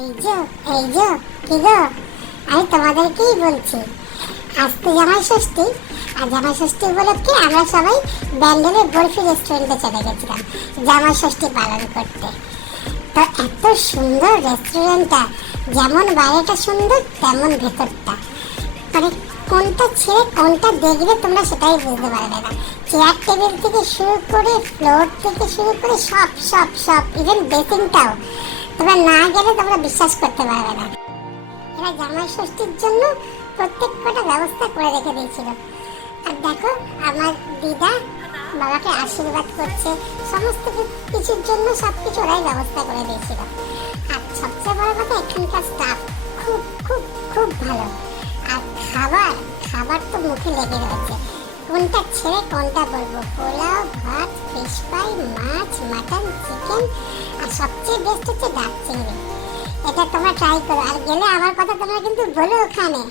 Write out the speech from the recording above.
এই যে এই যে কি গো, আমি তোমাদেরকেই বলছি, আজ তো জামাই ষষ্ঠী। আর জামাই ষষ্ঠী উপলক্ষে আমরা সবাই ব্যান্ডেলের বরফি রেস্টুরেন্টে চলে গেছিলাম জামাই ষষ্ঠী পালন করতে। তো এত সুন্দর রেস্টুরেন্টটা, যেমন বাইরেটা সুন্দর তেমন ভেতরটা, মানে কোনটা ছেড়ে কোনটা দেখবে তোমরা সেটাই বুঝতে পারবে না। চেয়ার টেবিল থেকে শুরু করে ফ্লোর থেকে শুরু করে সব সব সব ইভেন বেসিংটাও তোমরা না গেলে তোমরা বিশ্বাস করতে পারবে না। এরা জামাই ষষ্ঠীর জন্য প্রত্যেক কটা ব্যবস্থা করে রেখে দিয়েছিল। আর দেখো আমার দিদা বাবাকে আশীর্বাদ করছে, সমস্ত কিছুর জন্য সবকিছু ওরাই ব্যবস্থা করে দিয়েছিল। আর সবচেয়ে বড় কথা, এখানকার স্টাফ খুব খুব খুব ভালো। আর খাবার খাবার তো মুখে লেগে রয়েছে, কোনটা ছেড়ে কোনটা বলবো। পোলাও, ভাত, ফিশ ফ্রাই, মাছ, মাটন, চিকেন, আর সবচেয়ে বেস্ট হচ্ছে ডাক চিংড়ি। এটা তোমরা ট্রাই করো, আর গেলে আমার কথা তোমরা কিন্তু বলো ওখানে।